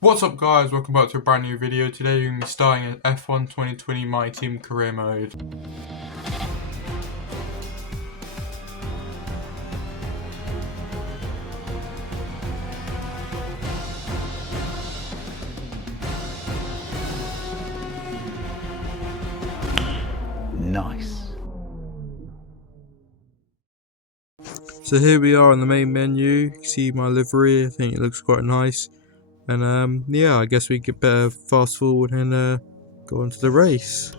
What's up guys, welcome back to a brand new video. Today we're going to be starting an F1 2020 My Team career mode. Nice. So here we are on the main menu. You can see my livery. I think it looks quite nice. And yeah, I guess we get better fast forward and go on to the race.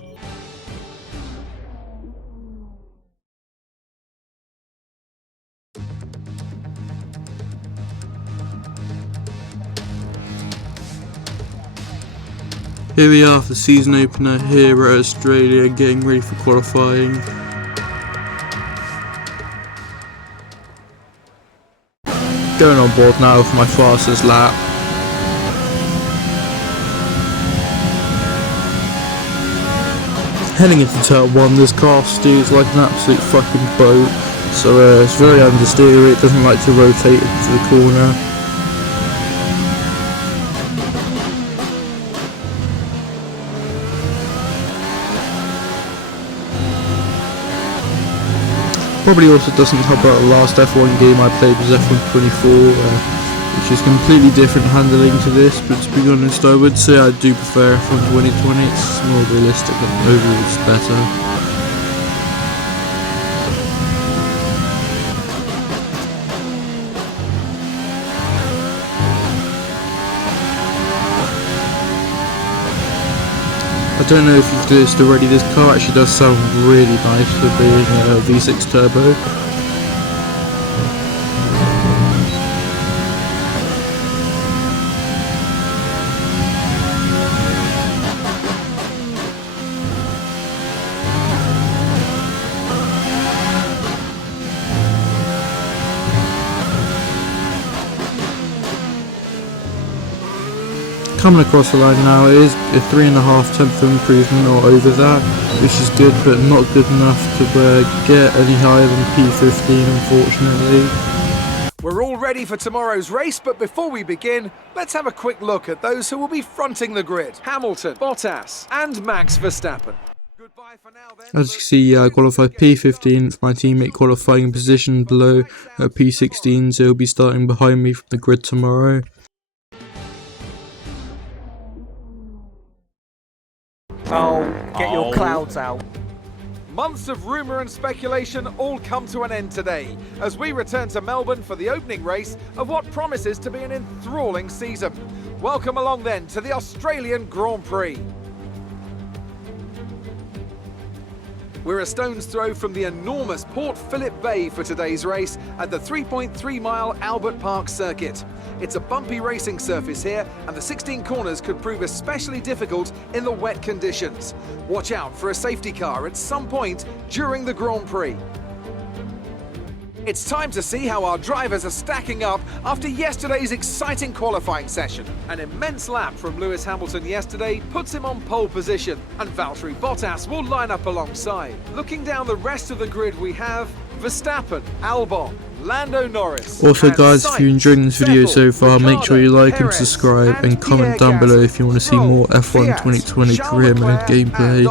Here we are for the season opener here at Australia, getting ready for qualifying. Going on board now for my fastest lap. Heading into turn 1, this car steers like an absolute fucking boat, so it's very understeery, it doesn't like to rotate into the corner. Probably also doesn't help out the last F1 game I played was F1 24, which is completely different handling to this, but to be honest I would say I do prefer F1 2020, it's more realistic and overall it's better. I don't know if you've noticed already, this car actually does sound really nice for being a V6 turbo. Coming across the line now, it is a 3.5 improvement or over that, which is good but not good enough to get any higher than P15 unfortunately. We're all ready for tomorrow's race, but before we begin, let's have a quick look at those who will be fronting the grid. Hamilton, Bottas and Max Verstappen. Goodbye for now, then. As you can see, I qualified P15, it's my teammate qualifying in position below at P16, so he'll be starting behind me from the grid tomorrow. Oh, get your clouds out. Months of rumour and speculation all come to an end today as we return to Melbourne for the opening race of what promises to be an enthralling season. Welcome along then to the Australian Grand Prix. We're a stone's throw from the enormous Port Phillip Bay for today's race at the 3.3-mile Albert Park circuit. It's a bumpy racing surface here, and the 16 corners could prove especially difficult in the wet conditions. Watch out for a safety car at some point during the Grand Prix. It's time to see how our drivers are stacking up after yesterday's exciting qualifying session. An immense lap from Lewis Hamilton yesterday puts him on pole position, and Valtteri Bottas will line up alongside. Looking down the rest of the grid, we have Verstappen, Albon, Lando Norris. Also guys, if you're enjoying this video so far, make sure you like and subscribe and comment down below if you want to see more F1 2020 career mode gameplay.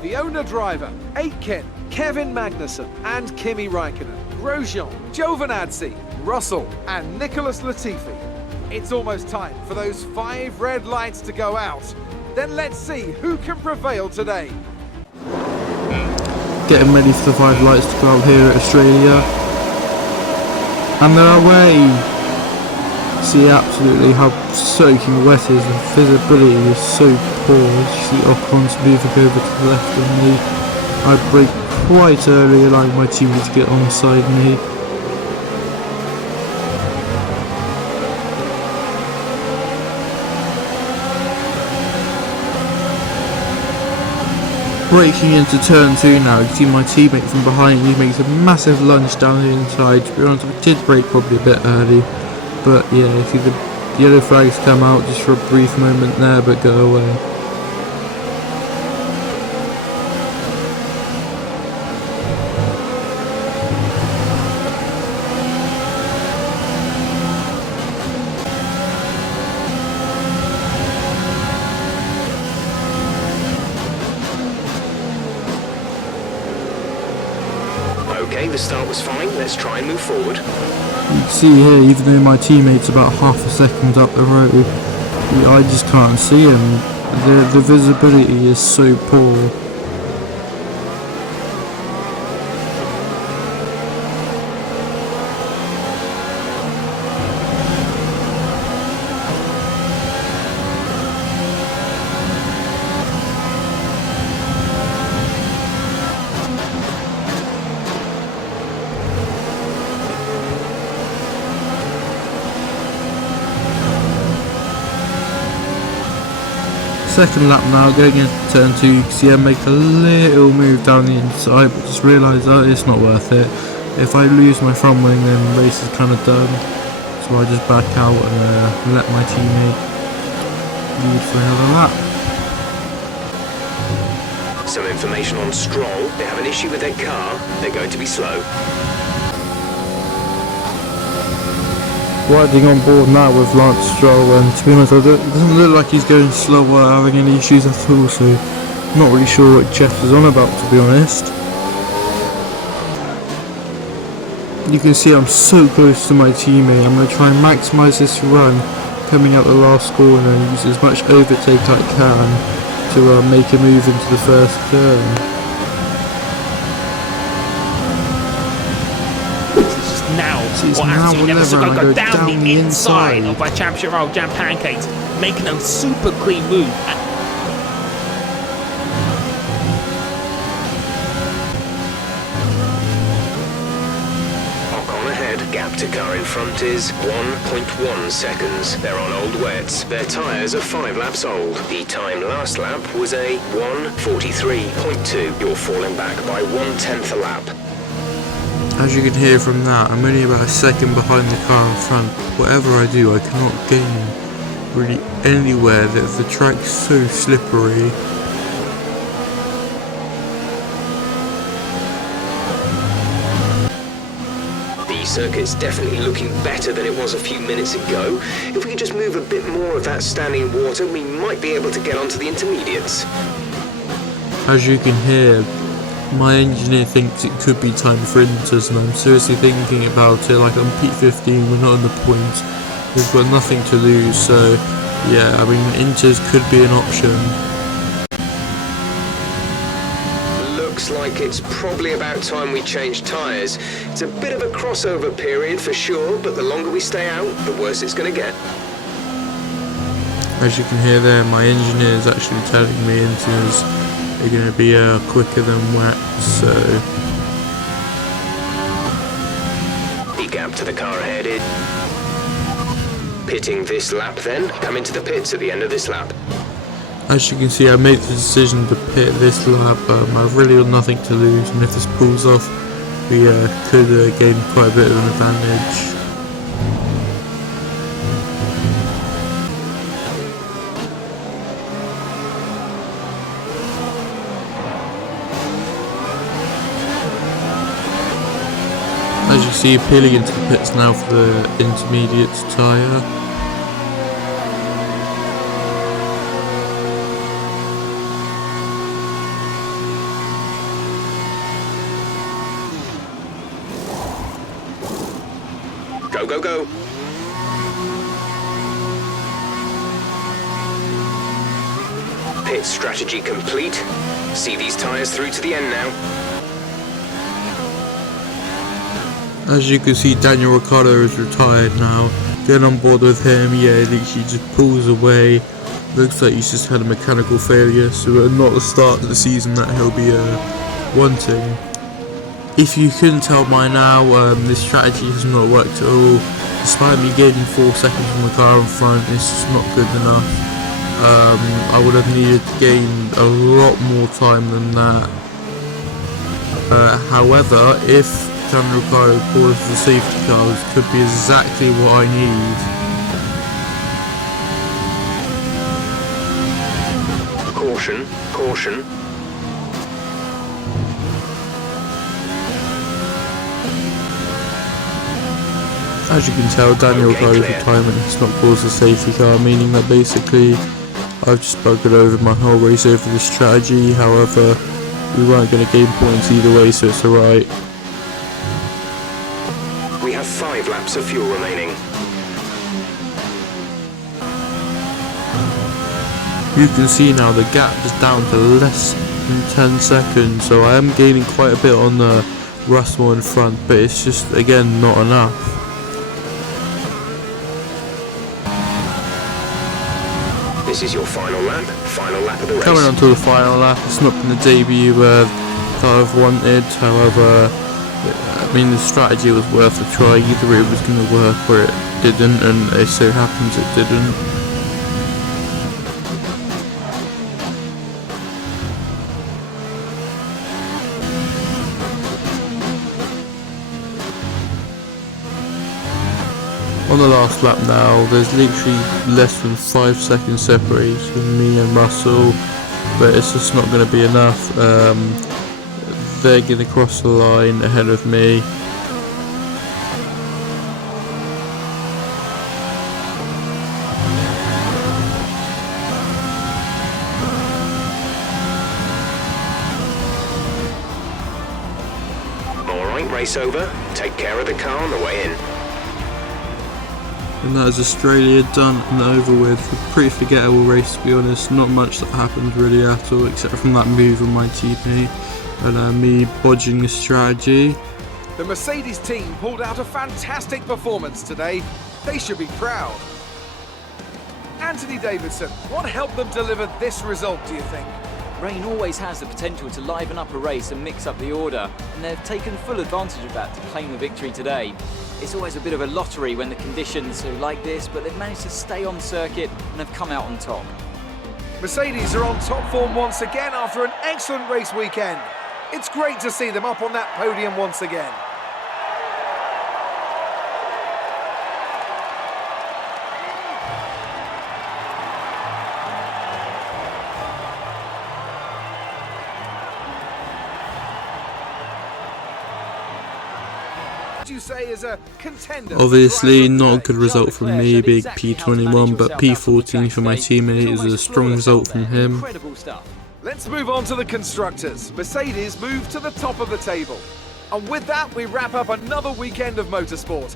The owner driver, Aitken, Kevin Magnussen and Kimi Räikkönen, Grosjean, Giovinazzi, Russell and Nicholas Latifi. It's almost time for those 5 red lights to go out. Then let's see who can prevail today. Getting ready for the 5 lights to go out here at Australia. And they're away! See absolutely how soaking wet is, the visibility is so poor. As you see Ocon's moving over to the left of me. I brake quite early, allowing my teammate to get onside me. Braking into turn 2 now, you can see my teammate from behind me makes a massive lunge down the inside. To be honest, I did brake probably a bit early, but yeah, you see the yellow flags come out just for a brief moment there, but go away. The start was fine. Let's try and move forward. You can see here, even though my teammate's about half a second up the road, I just can't see him. The visibility is so poor. Second lap now, getting into turn 2, you can see I make a little move down the inside, but just realise that it's not worth it. If I lose my front wing, then the race is kind of done, so I just back out and let my teammate lead for another lap. Some information on Stroll. They have an issue with their car. They're going to be slow. Riding on board now with Lance Stroll, and to be honest, it doesn't look like he's going slow or having any issues at all, so I'm not really sure what Jeff is on about, to be honest. You can see I'm so close to my teammate. I'm going to try and maximise this run coming out the last corner and use as much overtake I can to make a move into the first turn. Now, It's what now happens when whenever you I go down the inside inside of my championship roll jam pancakes, making a super clean move. Ocon ahead. Gap to car in front is 1.1 seconds. They're on old wets. Their tyres are 5 laps old. The time last lap was a 1:43.2. You're falling back by 1/10 a lap. As you can hear from that, I'm only about a second behind the car in front. Whatever I do, I cannot gain really anywhere. The track's so slippery. The circuit's definitely looking better than it was a few minutes ago. If we could just move a bit more of that standing water, we might be able to get onto the intermediates. As you can hear, my engineer thinks it could be time for inters, and I'm seriously thinking about it. Like, on P15, we're not on the points, we've got nothing to lose, so yeah, I mean, inters could be an option. Looks like it's probably about time we change tyres. It's a bit of a crossover period for sure, but the longer we stay out, the worse it's going to get. As you can hear there, my engineer is actually telling me inters are going to be quicker than wet, so The gap to the car ahead is pitting this lap then. Come into the pits at the end of this lap. as you can see, I made the decision to pit this lap. I've really got nothing to lose, and if this pulls off, we could gain quite a bit of an advantage. As you see, peeling into the pits now for the intermediate tyre. Go, go, go. Pit strategy complete. See these tyres through to the end now. As you can see, Daniel Ricciardo is retired now. Getting on board with him, yeah, literally just pulls away. Looks like he's just had a mechanical failure, so not the start of the season that he'll be wanting. If you couldn't tell by now, this strategy has not worked at all. Despite me gaining 4 seconds from the car in front, it's just not good enough. I would have needed to gain a lot more time than that. However, if Daniel Ricciardo calls the safety car, this could be exactly what I need. Caution, caution. As you can tell, Daniel Ricciardo's retirement has not caused a safety car, meaning that basically I've just buggered over my whole race over this strategy. However, we weren't going to gain points either way, so it's alright. 5 laps of fuel remaining. You can see now the gap is down to less than 10 seconds, so I am gaining quite a bit on the Russell in front, but it's just again not enough. This is your final lap of the race. Coming on to the final lap, it's not been the debut that I've wanted, however, I mean the strategy was worth a try. Either it was going to work or it didn't, and it so happens it didn't. On the last lap now, there's literally less than 5 seconds separation me and Russell, but it's just not going to be enough. They're going to cross the line ahead of me. Alright, race over. Take care of the car on the way in. And that is Australia done and over with. A pretty forgettable race, to be honest. Not much that happened really at all, except from that move on my teammate and me bodging the strategy. The Mercedes team pulled out a fantastic performance today. They should be proud. Anthony Davidson, what helped them deliver this result, do you think? Rain always has the potential to liven up a race and mix up the order, and they've taken full advantage of that to claim the victory today. It's always a bit of a lottery when the conditions are like this, but they've managed to stay on circuit and have come out on top. Mercedes are on top form once again after an excellent race weekend. It's great to see them up on that podium once again. You say is a contender. Obviously not a good result from me, big P21, but P14 for my teammate is a strong result from him. Incredible stuff. Let's move on to the constructors. Mercedes moved to the top of the table. And with that, we wrap up another weekend of motorsport.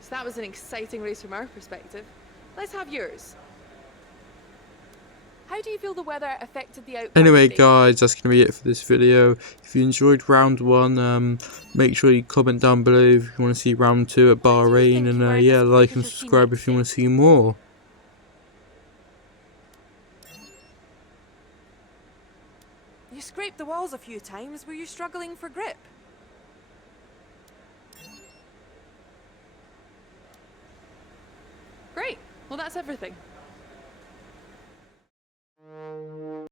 So that was an exciting race from our perspective. Let's have yours. How do you feel the weather affected the outcome? Anyway today? guys, that's going to be it for this video. If you enjoyed round 1, make sure you comment down below if you want to see round 2 at Bahrain, and yeah, like and subscribe if you want to see more. You scraped the walls a few times. Were you struggling for grip? Great. Well, that's everything.